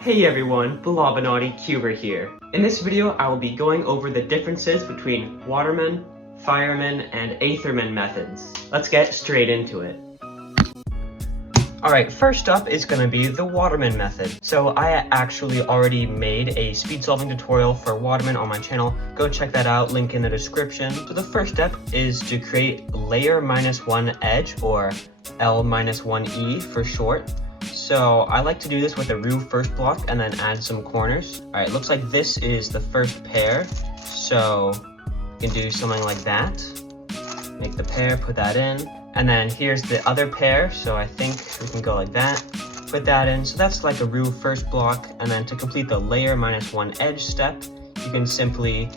Hey everyone, Blobinaughty Cuber here. In this video, I will be going over the differences between Waterman, Fireman, and Ætherman methods. Let's get straight into it. Alright, first up is going to be the Waterman method. So I actually already made a speed solving tutorial for Waterman on my channel. Go check that out, link in the description. So the first step is to create layer -1 edge, or L-1E for short. So I like to do this with a roux first block and then add some corners. Alright, looks like this is the first pair. So you can do something like that. Make the pair, put that in. And then here's the other pair, so I think we can go like that. Put that in, so that's like a roux first block. And then to complete the layer -1 edge step, you can simply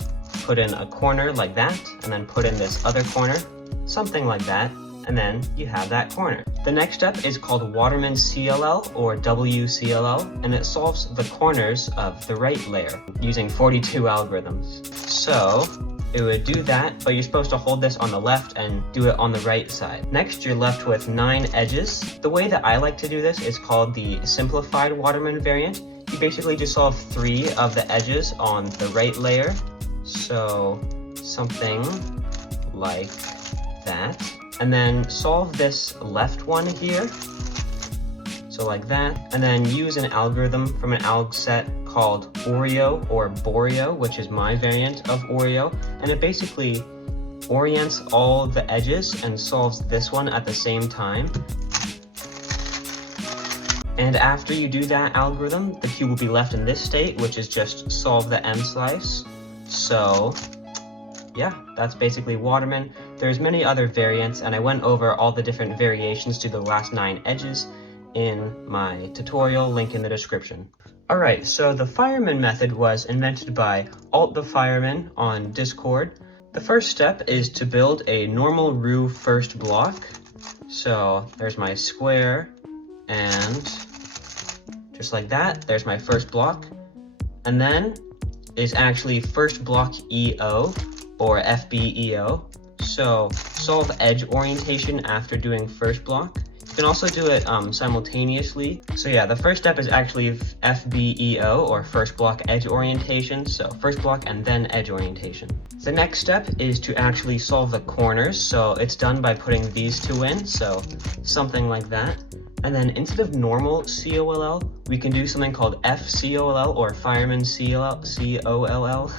put in a corner like that, and then put in this other corner, something like that. And then you have that corner. The next step is called Waterman CLL, or WCLL, and it solves the corners of the right layer using 42 algorithms. So it would do that, but you're supposed to hold this on the left and do it on the right side. Next, you're left with 9 edges. The way that I like to do this is called the simplified Waterman variant. You basically just solve 3 of the edges on the right layer. So something like that. And then solve this left one here, so like that, and then use an algorithm from an alg set called Oreo or Boreo, which is my variant of Oreo, and it basically orients all the edges and solves this one at the same time. And after you do that algorithm, the cube will be left in this state, which is just solve the M slice. So yeah, that's basically Waterman. There's many other variants, and I went over all the different variations to the last 9 edges in my tutorial, link in the description. Alright, so the Fireman method was invented by Fireman on Discord. The first step is to build a normal roux first block. So there's my square, and just like that, there's my first block. And then is actually first block EO, or FBEO. So solve edge orientation after doing first block. You can also do it simultaneously. So yeah, the first step is actually FBEO, or first block edge orientation. So first block and then edge orientation. The next step is to actually solve the corners. So it's done by putting these 2 in, so something like that. And then instead of normal COLL, we can do something called FCLL, or Fireman COLL.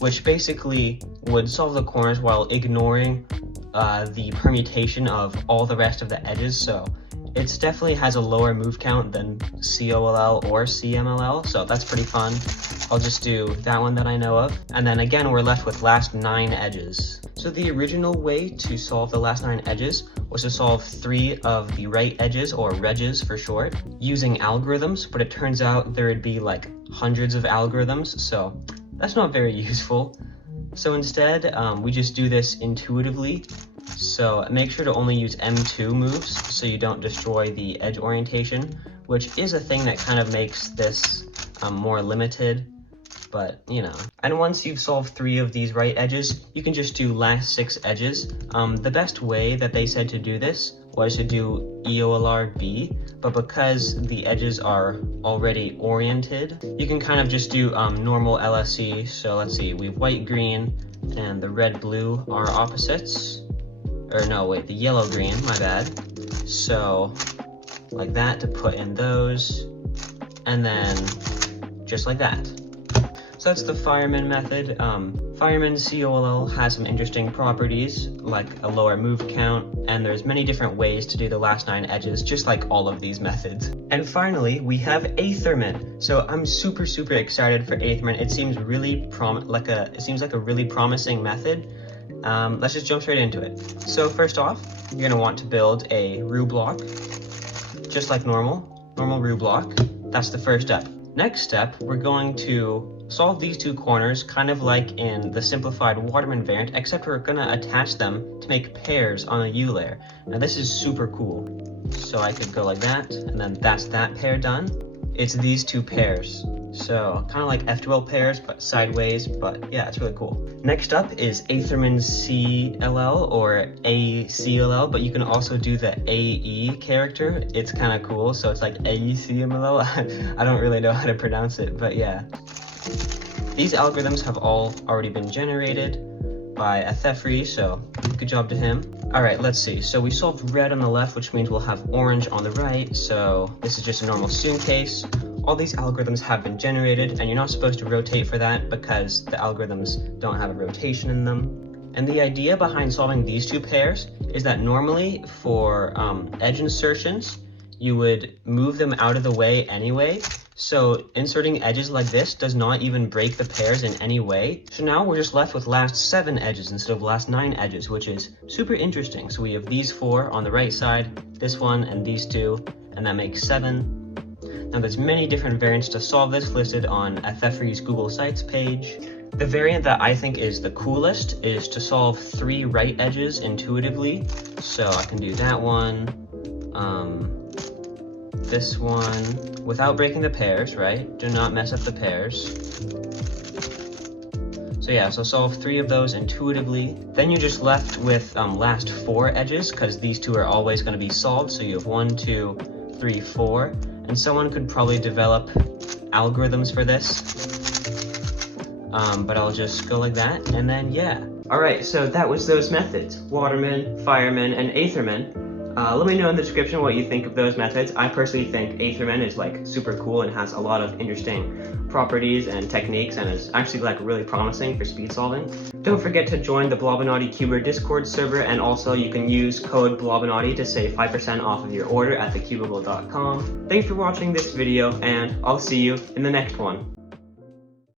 Which basically would solve the corners while ignoring the permutation of all the rest of the edges. So it definitely has a lower move count than COLL or CMLL, so that's pretty fun. I'll just do that one that I know of. And then again, we're left with last 9 edges. So the original way to solve the last 9 edges was to solve 3 of the right edges, or redges for short, using algorithms, but it turns out there would be like hundreds of algorithms, so that's not very useful. So instead, we just do this intuitively. So make sure to only use M2 moves so you don't destroy the edge orientation, which is a thing that kind of makes this more limited, but you know. And once you've solved 3 of these right edges, you can just do last 6 edges. The best way that they said to do this was to do EOLR-B, but because the edges are already oriented, you can kind of just do normal LSE. So let's see, we have white, green, and the red, blue are opposites. Or no, wait, the yellow, green, my bad. So like that to put in those, and then just like that. So that's the Fireman method. Fireman COLL has some interesting properties, like a lower move count, and there's many different ways to do the last 9 edges, just like all of these methods. And finally, we have Ætherman. So I'm super excited for Ætherman. It seems really like a really promising method. Let's just jump straight into it. So first off, you're gonna want to build a roux block, just like normal roux block. That's the first step. Next step, we're going to solve these 2 corners, kind of like in the simplified Waterman variant, except we're gonna attach them to make pairs on a U layer. Now this is super cool. So I could go like that, and then that's that pair done. It's these 2 pairs. So kind of like FBEO pairs, but sideways, but yeah, it's really cool. Next up is Ætherman CLL or ÄCLL, but you can also do the AE character. It's kind of cool, so it's like ÄCLL. I don't really know how to pronounce it, but yeah. These algorithms have all already been generated by Æther, so good job to him. All right, let's see. So we solved red on the left, which means we'll have orange on the right. So this is just a normal student case. All these algorithms have been generated, and you're not supposed to rotate for that because the algorithms don't have a rotation in them. And the idea behind solving these two pairs is that normally for edge insertions, you would move them out of the way anyway. So inserting edges like this does not even break the pairs in any way. So now we're just left with last 7 edges instead of last 9 edges, which is super interesting. So we have these 4 on the right side, this one and these 2, and that makes 7. Now there's many different variants to solve this listed on Æther's Google Sites page. The variant that I think is the coolest is to solve 3 right edges intuitively. So I can do that one, this one, without breaking the pairs, right? Do not mess up the pairs. So yeah, so solve 3 of those intuitively. Then you're just left with last 4 edges, because these 2 are always going to be solved. So you have 1, 2, 3, 4. And someone could probably develop algorithms for this. But I'll just go like that, and then yeah. Alright, so that was those methods. Waterman, Fireman, and Ætherman. Let me know in the description what you think of those methods. I personally think Ætherman is like super cool and has a lot of interesting properties and techniques, and is actually like really promising for speed solving. Don't forget to join the Blobinati Cuber Discord server, and also you can use code Blobinati to save 5% off of your order at thecubicle.com. Thanks for watching this video, and I'll see you in the next one.